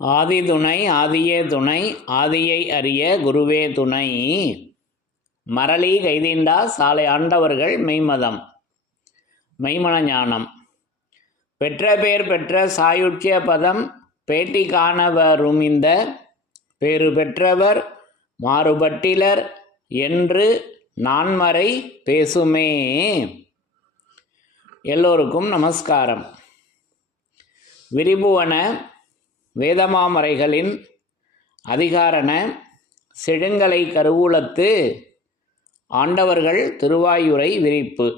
ஆதி துணை ஆதியே துணை ஆதியை அறிய குருவே துணை. மரளி கைதீண்டா சாலை ஆண்டவர்கள் மெய்மதம் மெய்மன ஞானம் பெற்ற பேர் பெற்ற சாயுட்சிய பதம் பேட்டி காணவரும் இந்த பேறு பெற்றவர் மாறுபட்டிலர் என்று நான்மறை பேசுமே. எல்லோருக்கும் நமஸ்காரம். விரிபுவன வேதமாமறைகளின் அதிகாரண செழுங்கலை கருவூலத்து ஆண்டவர்கள் திருவாயுரை விரிப்பு.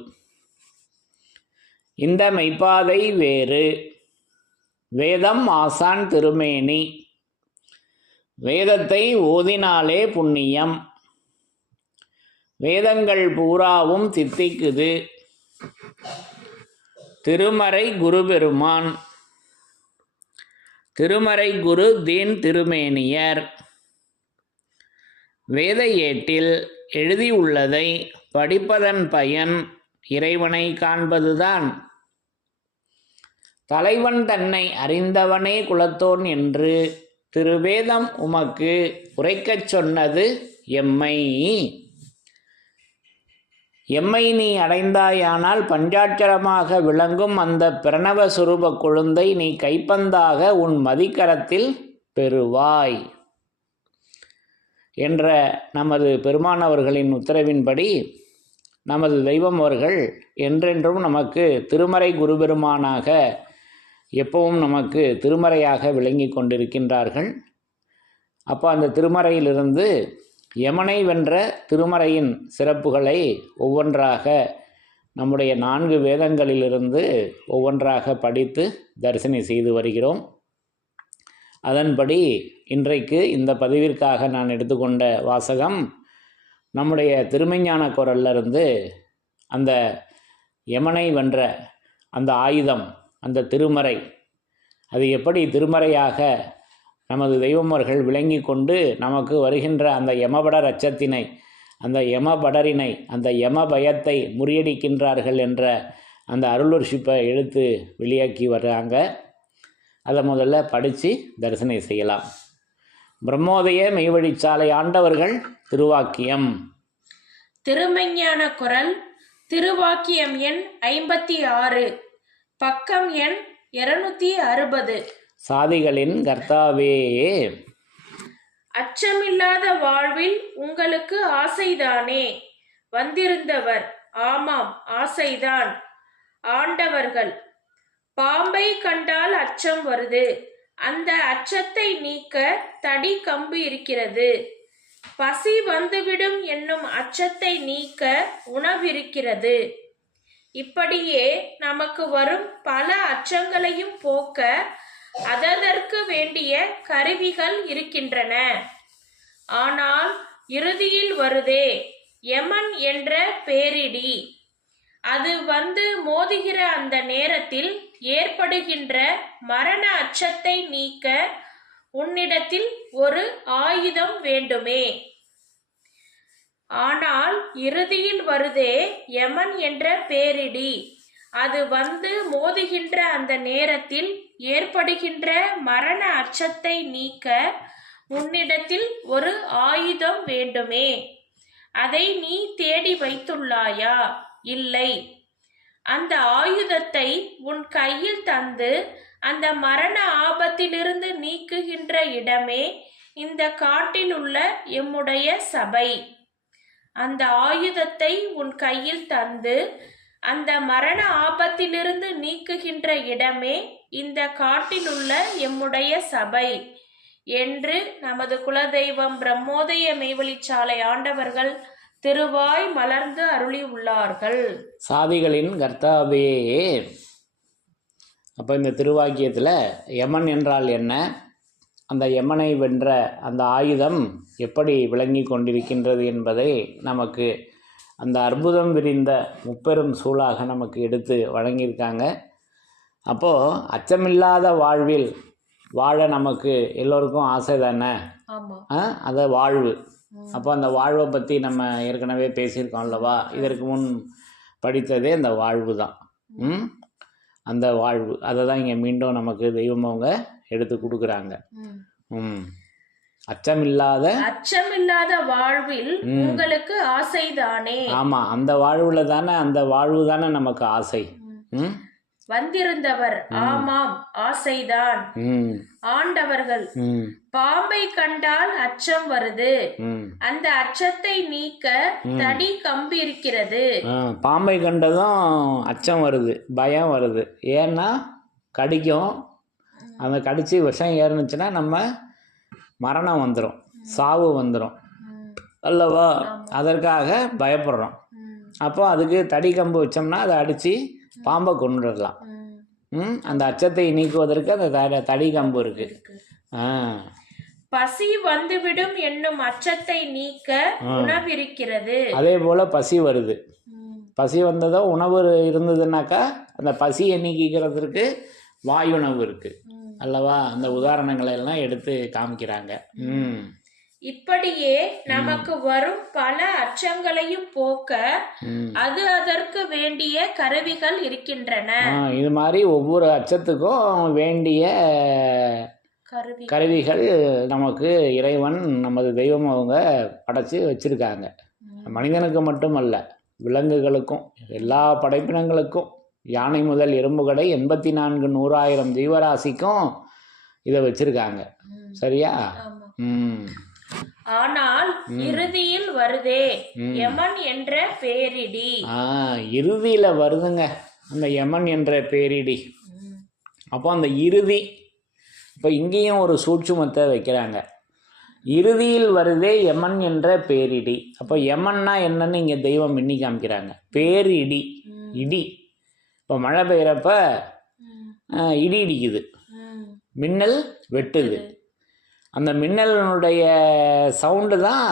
இந்த மெய்ப்பாதை வேறு வேதம் ஆசான் திருமேனி. வேதத்தை ஓதினாலே புண்ணியம். வேதங்கள் பூராவும் தித்திக்குது. திருமறை குரு பெருமான் திருமறை குரு தீன் திருமேனியர். வேத ஏட்டில் எழுதியுள்ளதை படிப்பதன் பயன் இறைவனை காண்பதுதான். தலைவன் தன்னை அறிந்தவனே குலத்தோன் என்று திருவேதம் உமக்கு உரைக்கச் சொன்னது எம்மை. எம்மை நீ அடைந்தாயானால் பஞ்சாட்சரமாக விளங்கும் அந்த பிரணவ சுரூப கொழுந்தை நீ கைப்பந்தாக உன் மதிக்கரத்தில் பெறுவாய் என்ற நமது பெருமானவர்களின் உத்தரவின்படி நமது தெய்வம் அவர்கள் என்றென்றும் நமக்கு திருமறை குருபெருமானாக எப்பவும் நமக்கு திருமறையாக விளங்கி கொண்டிருக்கின்றார்கள். அப்போ அந்த திருமறையிலிருந்து யமனை வென்ற திருமறையின் சிறப்புகளை ஒவ்வொன்றாக நம்முடைய 4 வேதங்களிலிருந்து ஒவ்வொன்றாக படித்து தரிசனை செய்து வருகிறோம். அதன்படி இன்றைக்கு இந்த பதிவிற்காக நான் எடுத்துக்கொண்ட வாசகம் நம்முடைய திருமெஞ்ஞான குரலிலிருந்து அந்த யமனை வென்ற அந்த ஆயுதம், அந்த திருமறை, அது எப்படி திருமறையாக நமது தெய்வமர்கள் விளங்கி கொண்டு நமக்கு வருகின்ற அந்த யமபடர் அச்சத்தினை, அந்த யமபடரினை, அந்த யம பயத்தை முறியடிக்கின்றார்கள் என்ற அந்த அருள்வர்ஷிப்பை எடுத்து வெளியாக்கி வர்றாங்க. அதை முதல்ல படித்து தரிசனை செய்யலாம். பிரம்மோதய மெய்வழிச்சாலை ஆண்டவர்கள் திருவாக்கியம். திருமெஞ்ஞான குரல் திருவாக்கியம் எண் 56, பக்கம் எண் 260. சாதிகளின் கர்த்தாவே, அச்சமில்லாத வாழ்வில் உங்களுக்கு ஆசைதானே வந்திருந்தவர். ஆமாம், ஆசைதான். ஆண்டவர்கள், பாம்பை கண்டால் அச்சம் வருது. அந்த அச்சத்தை நீக்க தடி கம்பு இருக்கிறது. பசி வந்துவிடும் என்னும் அச்சத்தை நீக்க உணவிருக்கிறது. இப்படியே நமக்கு வரும் பல அச்சங்களையும் போக்க அதற்கு வேண்டிய கருவிகள் இருக்கின்றன. ஆனால் இறுதியில் வருதே யமன் என்ற பேரிடி. அது வந்து மோதுகிற அந்த நேரத்தில் ஏற்படுகின்ற மரண அச்சத்தை நீக்க உன்னிடத்தில் ஒரு ஆயுதம் வேண்டுமே. ஆனால் இறுதியில் வருதே யமன் என்ற பேரிடி. அது வந்து மோதுகின்ற அந்த நேரத்தில் ஏற்படுகின்ற மரண அச்சத்தை நீக்க உன்னிடத்தில் ஒரு ஆயுதம் வேண்டுமே. அதை நீ தேடி வைத்துள்ளாயா? இல்லை. அந்த ஆயுதத்தை உன் கையில் தந்து அந்த மரண ஆபத்திலிருந்து நீக்குகின்ற இடமே இந்த காட்டில் உள்ள எம்முடைய சபை. அந்த ஆயுதத்தை உன் கையில் தந்து அந்த மரண ஆபத்திலிருந்து நீக்குகின்ற இடமே இந்த காட்டில் உள்ள எம்முடைய சபை என்று நமது குலதெய்வம் பிரம்மோதய மெய்வழிச்சாலை ஆண்டவர்கள் திருவாய் மலர்ந்து அருளி உள்ளார்கள். சாதிகளின் கர்த்தாவே. அப்போ இந்த திருவாக்கியத்தில் யமன் என்றால் என்ன, அந்த யமனை வென்ற அந்த ஆயுதம் எப்படி விளங்கி கொண்டிருக்கின்றது என்பதை நமக்கு அந்த அற்புதம் விரிந்த முப்பெரும் சூளாக நமக்கு எடுத்து வழங்கியிருக்காங்க. அப்போது அச்சமில்லாத வாழ்வில் வாழ நமக்கு எல்லோருக்கும் ஆசை தானே, அதை வாழ்வு. அப்போ அந்த வாழ்வை பற்றி நம்ம ஏற்கனவே பேசியிருக்கோம் அல்லவா. இதற்கு முன் படித்ததே அந்த வாழ்வு தான். அந்த வாழ்வு அதை தான் இங்கே மீண்டும் நமக்கு தெய்வம் அவங்க எடுத்து கொடுக்குறாங்க. அச்சமில்லாத வாழ்வில் உங்களுக்கு ஆசைதானே. ஆமா, அந்த வாழ்வுல தானே, அந்த வாழ்வு தானே நமக்கு ஆசை. வந்திருந்தவர் ஆமாம் ஆசைதான். ஆண்டவர்கள் பாம்பை கண்டால் அச்சம் வருது, அந்த அச்சத்தை நீக்க தடி கம்பு இருக்கிறது. பாம்பை கண்டதும் அச்சம் வருது, பயம் வருது. ஏன்னா கடிக்கும், அந்த கடிச்சு விஷம் ஏறுனுச்சுன்னா நம்ம மரணம் வந்துடும், சாவு வந்துடும் அல்லவா? அதற்காக பயப்படுறோம். அப்போ அதுக்கு தடி கம்பு வச்சோம்னா அதை அடித்து பாம்பை கொண்டுடலாம். அந்த அச்சத்தை நீக்குவதற்கு அந்த தடி கம்பு இருக்கு. பசி வந்துவிடும் என்னும் அச்சத்தை நீக்க உணவு இருக்கிறது. அதே போல பசி வருது, பசி வந்ததோ உணவு இருந்ததுன்னாக்கா அந்த பசியை நீக்கிக்கிறதுக்கு வாயுணவு இருக்கு அல்லவா? அந்த உதாரணங்களை எல்லாம் எடுத்து காமிக்கிறாங்க. இப்படியே நமக்கு வரும் பல அச்சங்களையும் போக்க அது அதற்கு வேண்டிய கருவிகள் இருக்கின்றன. இது மாதிரி ஒவ்வொரு அச்சத்துக்கும் வேண்டிய கருவிகள் நமக்கு இறைவன், நமது தெய்வம் அவங்க படைச்சு வச்சிருக்காங்க. மனிதனுக்கு மட்டுமல்ல, விலங்குகளுக்கும், எல்லா படைப்பினங்களுக்கும், யானை முதல் எறும்பு கடை 84,100,000 ஜீவராசிக்கும் இதை வச்சிருக்காங்க. சரியா? ஆனால் இறுதியில் வருதே யமன் என்ற பேரிடி. இறுதியில வருதுங்க அந்த யமன் என்ற பேரிடி. அப்போ அந்த இறுதி, இப்போ இங்கேயும் ஒரு சூட்சுமத்தை வைக்கிறாங்க. இறுதியில் வருதே யமன் என்ற பேரிடி. அப்போ யமன்னா என்னன்னு இங்கே தெய்வம் எண்ணி காமிக்கிறாங்க. பேரிடி, இடி. இப்போ மழை பெய்கிறப்ப இடி இடிக்குது, மின்னல் வெட்டுது. அந்த மின்னலினுடைய சவுண்டு தான்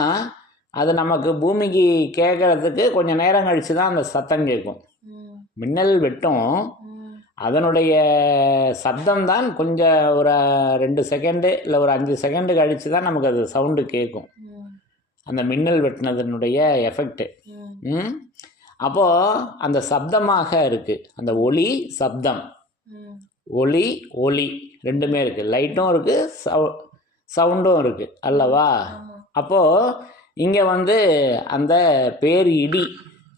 அது நமக்கு பூமிக்கு கேட்குறதுக்கு கொஞ்சம் நேரம் கழித்து தான் அந்த சத்தம் கேட்கும். மின்னல் வெட்டும், அதனுடைய சப்தம்தான் கொஞ்சம் ஒரு 2 செகண்டு இல்லை ஒரு 5 செகண்டு கழித்து தான் நமக்கு அது சவுண்டு கேட்கும், அந்த மின்னல் வெட்டினதனுடைய எஃபெக்டு. அப்போது அந்த சப்தமாக இருக்குது, அந்த ஒளி சப்தம், ஒளி ஒளி ரெண்டுமே இருக்குது, லைட்டும் இருக்குது சவுண்டும் இருக்குது அல்லவா? அப்போது இங்கே அந்த பேர் இடி,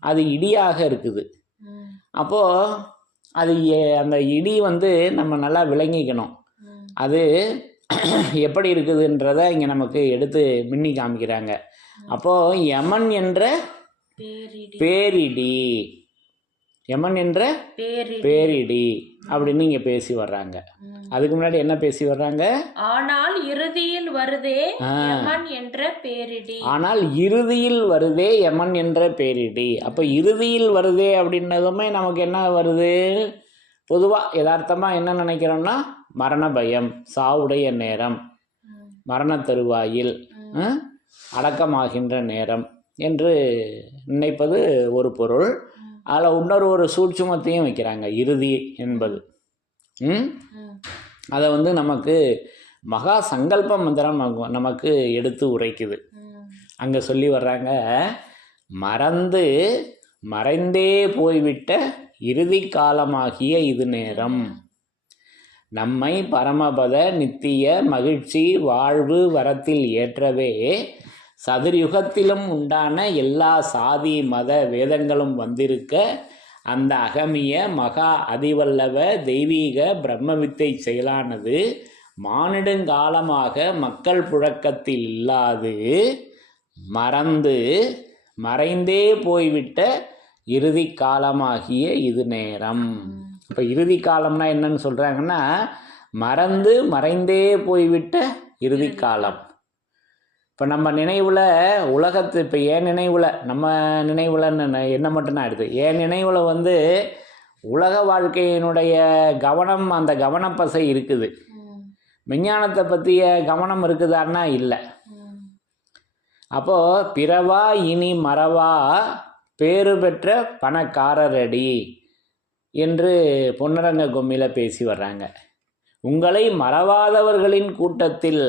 அது இடியாக இருக்குது. அப்போது அது அந்த இடி நம்ம நல்லா விளங்கிக்கணும். அது எப்படி இருக்குதுன்றதை இங்கே நமக்கு எடுத்து மின்னி காமிக்கிறாங்க. அப்போது யமன் என்ற பேரிடி, யமன் என்ற பேரிடி அப்படின்னு இங்கே பேசி வர்றாங்க. அதுக்கு முன்னாடி என்ன பேசி வர்றாங்க? ஆனால் இறுதியில் வருதே யமன் என்ற பேரிடி. ஆனால் இறுதியில் வருதே யமன் என்ற பேரிடி. அப்போ இறுதியில் வருதே அப்படின்னதுமே நமக்கு என்ன வருது? பொதுவாக யதார்த்தமாக என்ன நினைக்கிறோம்னா மரண பயம், சாவுடைய நேரம், மரண தருவாயில் அடக்கமாகின்ற நேரம் என்று நினைப்பது ஒரு பொருள். அதில் இன்னொரு சூட்சுமத்தையும் வைக்கிறாங்க, இறுதி என்பது. அதை நமக்கு மகா சங்கல்ப மந்திரம் நமக்கு எடுத்து உரைக்குது. அங்கே சொல்லி வர்றாங்க, மறந்து மறைந்தே போய்விட்ட இறுதி காலமாகிய இது நேரம் நம்மை பரமபத நித்திய மகிழ்ச்சி வாழ்வு வரத்தில் ஏற்றவே சதுர்யுகத்திலும் உண்டான எல்லா சாதி மத வேதங்களும் வந்திருக்க அந்த அகமிய மகா அதிவல்லவ தெய்வீக பிரம்மவித்தை செயலானது மானிடுங்காலமாக மக்கள் புழக்கத்தில் இல்லாது மறந்து மறைந்தே போய்விட்ட இறுதி காலமாகிய இது நேரம். இப்போ இறுதி காலம்னா என்னன்னு சொல்கிறாங்கன்னா, மறந்து மறைந்தே போய்விட்ட இறுதி காலம். இப்போ நம்ம நினைவில் உலகத்து, இப்போ என் நினைவில், நம்ம நினைவில் என்ன மட்டும்தான் எடுத்து, என் நினைவில் உலக வாழ்க்கையினுடைய கவனம், அந்த கவனப்பசை இருக்குது. விஞ்ஞானத்தை பற்றிய கவனம் இருக்குதான்னா இல்லை. அப்போது பிறவா இனி மறவா பேறு பெற்ற பணக்காரரடி என்று பொன்னரங்க கொம்மியில் பேசி வர்றாங்க. உங்களை மறவாதவர்களின் கூட்டத்தில்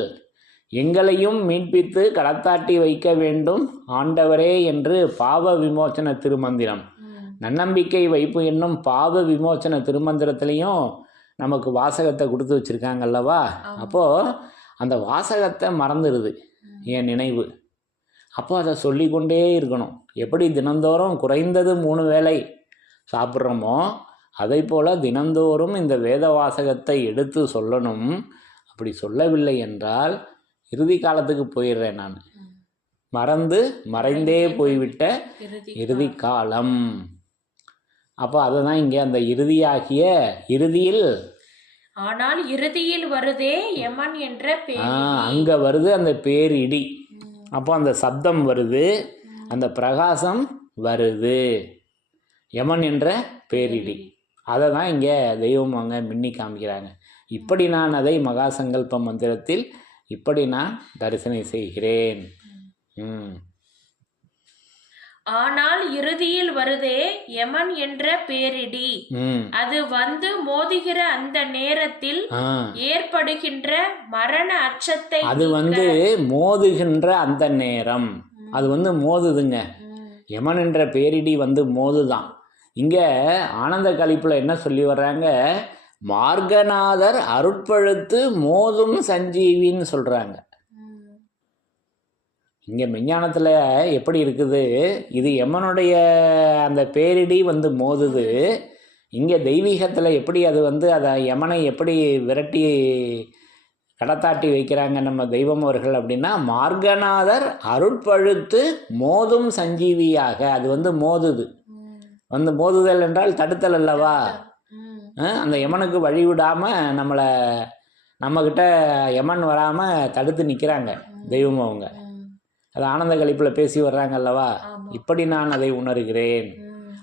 எங்களையும் மீட்பித்து கடத்தாட்டி வைக்க வேண்டும் ஆண்டவரே என்று பாவ விமோச்சன திருமந்திரம், நன்னம்பிக்கை வைப்பு என்னும் பாவ விமோச்சன திருமந்திரத்திலையும் நமக்கு வாசகத்தை கொடுத்து வச்சுருக்காங்கல்லவா, அப்போது அந்த வாசகத்தை மறந்துடுது என் நினைவு. அப்போ அதை சொல்லிக்கொண்டே இருக்கணும். எப்படி தினந்தோறும் குறைந்தது 3 வேளை சாப்பிட்றோமோ அதை போல் தினந்தோறும் இந்த வேத வாசகத்தை எடுத்து சொல்லணும். அப்படி சொல்லவில்லை என்றால் இறுதி காலத்துக்கு போயிடுறேன் நான். மறைந்தே போய்விட்ட இறுதி காலம். அப்போ அதை தான் இங்கே அந்த இறுதியாகிய இறுதியில், ஆனால் இறுதியில் வருதே யமன் என்ற பேர். அங்கே வருது அந்த பேரிடி. அப்போ அந்த சப்தம் வருது, அந்த பிரகாசம் வருது, யமன் என்ற பேரிடி. அதை தான் இங்கே தெய்வம் அவங்க மின்னி காமிக்கிறாங்க. இப்படி நான் அதை மகா சங்கல்ப மந்திரத்தில் இப்படி நான் தரிசனம் செய்கிறேன். ஆனால் இறுதியில் வருதே யமன் என்ற பேரிடி, அது வந்து மோதுகிற அந்த நேரத்தில் ஏற்படுகின்ற மரண அச்சத்தை, அது வந்து மோதுகின்ற அந்த நேரம், அது வந்து மோதுதுங்க. யமன் என்ற பேரிடி வந்து மோதுதான். இங்கே ஆனந்த கலிப்பில் என்ன சொல்லி வர்றாங்க, மார்கநாதர் அருட்பழுத்து மோதும் சஞ்சீவின்னு சொல்கிறாங்க. இங்கே மெஞ்ஞானத்தில் எப்படி இருக்குது, இது யமனுடைய அந்த பேரிடி வந்து மோதுது. இங்கே தெய்வீகத்தில் எப்படி அது வந்து அதை யமனை எப்படி விரட்டி கடத்தாட்டி வைக்கிறாங்க நம்ம தெய்வம் அவர்கள் அப்படின்னா, மார்கநாதர் அருட்பழுத்து மோதும் சஞ்சீவியாக அது வந்து மோதுது. வந்து மோதுதல் என்றால் தடுத்தல் அல்லவா. அந்த யமனுக்கு வழி விடாமல் நம்மக்கிட்ட யமன் வராமல் தடுத்து நிற்கிறாங்க தெய்வம் அவங்க. அது ஆனந்த கலிப்பில் பேசி வர்றாங்க அல்லவா. இப்படி நான் அதை உணர்கிறேன்.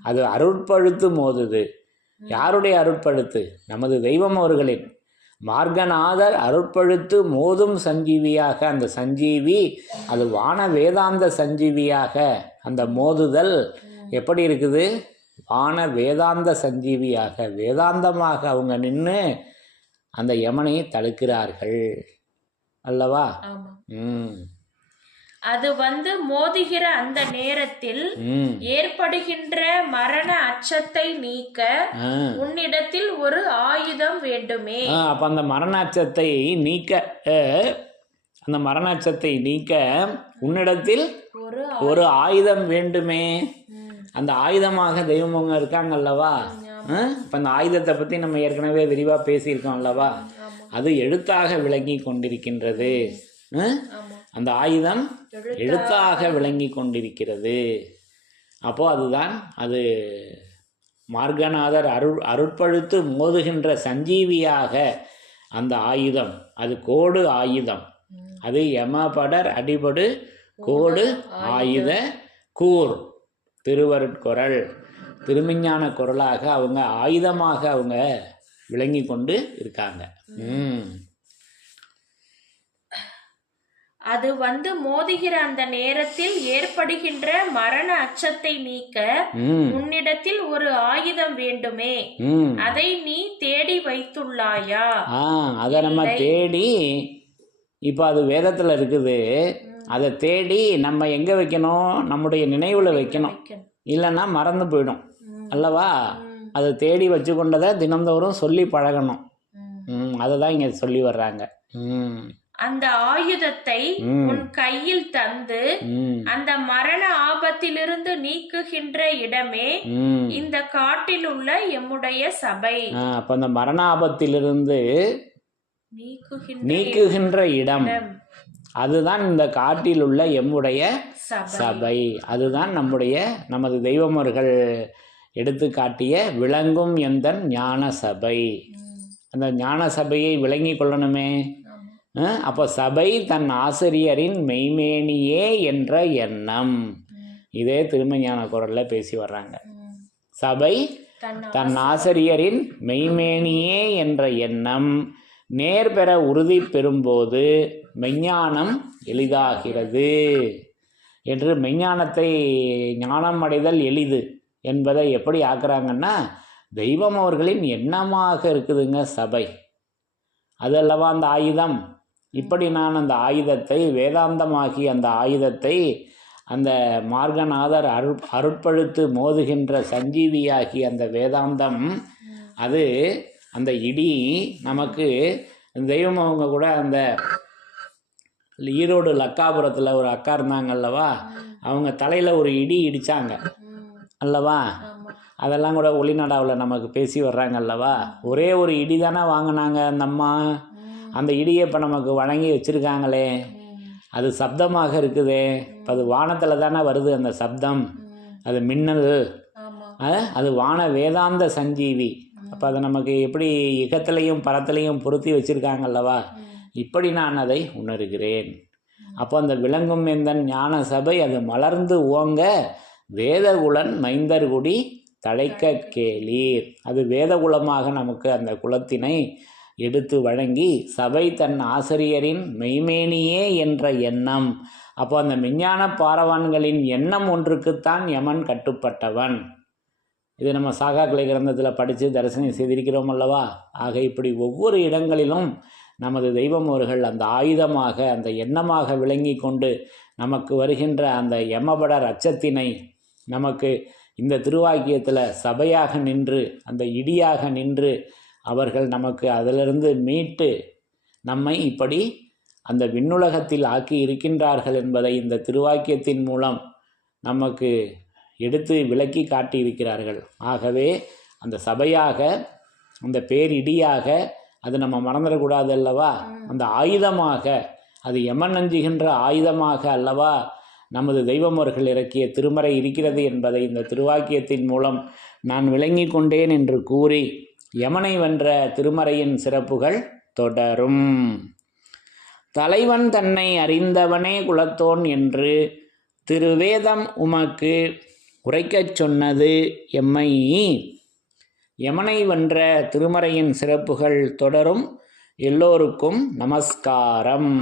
அது அருட்பழுத்து மோதுது. யாருடைய அருட்பழுத்து? நமது தெய்வம் அவர்களின். மார்கநாதர் அருட்பழுத்து மோதும் சஞ்சீவியாக, அந்த சஞ்சீவி அது வான வேதாந்த சஞ்சீவியாக அந்த மோதுதல் எப்படி இருக்குது, வான வேதாந்த சஞ்சீவியாக வேதாந்தமாக அவங்க நின்று அந்த யமனை தடுக்கிறார்கள் அல்லவா. அது வந்து மோதுகிற அந்த நேரத்தில் ஏற்படுகின்ற மரண அச்சத்தை நீக்க உன்னிடத்தில் ஒரு ஆயுதம் வேண்டுமே. அப்ப அந்த மரண அச்சத்தை நீக்க, அந்த மரண அச்சத்தை நீக்க உன்னிடத்தில் ஒரு ஆயுதம் வேண்டுமே. அந்த ஆயுதமாக தெய்வம் இருக்காங்க அல்லவா. இப்போ அந்த ஆயுதத்தை பற்றி நம்ம ஏற்கனவே விரிவாக பேசியிருக்கோம் அல்லவா. அது எழுத்தாக விளங்கி கொண்டிருக்கின்றது. அந்த ஆயுதம் எழுத்தாக விளங்கி கொண்டிருக்கிறது. அப்போது அதுதான் அது மார்கநாதர் அருட்பழுத்து மோதுகின்ற சஞ்சீவியாக அந்த ஆயுதம், அது கோடு ஆயுதம். அது யமபடர் அடிபடு கோடு ஆயுத கூர் திருவருட்குரல் திருமெஞ்ஞான குரலாக அவங்க ஆயுதமாக அவங்க விளங்கி கொண்டு இருக்காங்க. அது வந்து மோதுகிற அந்த நேரத்தில் ஏற்படுகின்ற மரண அச்சத்தை நீக்க உன்னிடத்தில் ஒரு ஆயுதம் வேண்டுமே. அதை நீ தேடி வைத்துள்ளாயா? அதை நம்ம தேடி, இப்போ அது வேதத்தில் இருக்குது. அதை தேடி நம்ம எங்கே வைக்கணும்? நம்முடைய நினைவில் வைக்கணும். இல்லைன்னா மறந்து போயிடும் அல்லவா. அதை தேடி வச்சு கொண்டதை தினந்தோறும் சொல்லி பழகணும். அதை தான் இங்கே சொல்லி வர்றாங்க. அந்த ஆயுதத்தை உன் கையில் தந்து அந்த மரண ஆபத்திலிருந்து நீக்குகின்ற இடமே இந்த காட்டில் உள்ள எம்முடைய சபை. அப்ப அந்த மரண ஆபத்திலிருந்து நீக்குகின்ற இடம் அதுதான் இந்த காட்டில் உள்ள எம்முடைய சபை. அதுதான் நமது தெய்வமர்கள் எடுத்து காட்டிய விளங்கும் எந்தன் ஞான சபை. அந்த ஞான சபையை விளங்கி கொள்ளணுமே. அப்போ சபை தன் ஆசிரியரின் மெய்மேனியே என்ற எண்ணம். இதே திருமஞான குரலில் பேசி வர்றாங்க. சபை தன் ஆசிரியரின் மெய்மேனியே என்ற எண்ணம் நேர் பெற உறுதி பெறும்போது மெஞ்ஞானம் எளிதாகிறது என்று, மெஞ்ஞானத்தை ஞானம் அடைதல் எளிது என்பதை எப்படி ஆக்குறாங்கன்னா, தெய்வம் அவர்களின் எண்ணமாக இருக்குதுங்க சபை. அதல்லவா அந்த ஆயுதம். இப்படி நான் அந்த ஆயுதத்தை, வேதாந்தமாகி அந்த ஆயுதத்தை, அந்த மார்கநாதர் அருட்பழுத்து மோதுகின்ற சஞ்சீவியாகி அந்த வேதாந்தம், அது அந்த இடி நமக்கு தெய்வம் அவங்க கூட அந்த ஈரோடு லக்காபுரத்தில் ஒரு அக்கா இருந்தாங்கல்லவா, அவங்க தலையில் ஒரு இடி இடித்தாங்க அல்லவா, அதெல்லாம் கூட ஒளிநாடாவில் நமக்கு பேசி வர்றாங்க அல்லவா. ஒரே ஒரு இடி தானே வாங்கினாங்க அந்த அம்மா, அந்த இடியை இப்போ நமக்கு வழங்கி வச்சுருக்காங்களே, அது சப்தமாக இருக்குது. இப்போ அது வானத்தில் தானே வருது அந்த சப்தம், அது மின்னல், அது வான வேதாந்த சஞ்சீவி. அப்போ அதை நமக்கு எப்படி இகத்திலையும் பரத்திலையும் பொருத்தி வச்சுருக்காங்கல்லவா, இப்படி நான் அதை உணர்கிறேன். அப்போ அந்த விளங்கும் எந்தன் ஞான சபை அது மலர்ந்து ஓங்க வேதகுலன் மைந்தர்குடி தழைக்க கேளீர். அது வேதகுலமாக நமக்கு அந்த குலத்தினை எடுத்து வழங்கி சபை தன் ஆசிரியரின் மெய்மேனியே என்ற எண்ணம். அப்போ அந்த விஞ்ஞான பாரவான்களின் எண்ணம் ஒன்றுக்குத்தான் யமன் கட்டுப்பட்டவன். இது நம்ம சாகா கிளை கிரந்தத்தில் படித்து தரிசனம் செய்திருக்கிறோம் அல்லவா. ஆக இப்படி ஒவ்வொரு இடங்களிலும் நமது தெய்வம் அவர்கள் அந்த ஆயுதமாக அந்த எண்ணமாக விளங்கி கொண்டு நமக்கு வருகின்ற அந்த யமபடர் அச்சத்தினை நமக்கு இந்த திருவாக்கியத்தில் சபையாக நின்று அந்த இடியாக நின்று அவர்கள் நமக்கு அதிலிருந்து மீட்டு நம்மை இப்படி அந்த விண்ணுலகத்தில் ஆக்கி இருக்கின்றார்கள் என்பதை இந்த திருவாக்கியத்தின் மூலம் நமக்கு எடுத்து விளக்கி காட்டியிருக்கிறார்கள். ஆகவே அந்த சபையாக அந்த பேரிடியாக அது நம்ம மறந்துடக்கூடாது அல்லவா. அந்த ஆயுதமாக அது யமன் அஞ்சுகின்ற ஆயுதமாக அல்லவா நமது தெய்வம் அவர்கள் இறக்கிய திருமறை இருக்கிறது என்பதை இந்த திருவாக்கியத்தின் மூலம் நான் விளங்கி கொண்டேன் என்று கூறி யமனை வென்ற திருமறையின் சிறப்புகள் தொடரும். தலைவன் தன்னை அறிந்தவனே குலத்தோன் என்று திருவேதம் உமக்கு உரைக்கச் சொன்னது எம்மை. யமனை வென்ற திருமறையின் சிறப்புகள் தொடரும். எல்லோருக்கும் நமஸ்காரம்.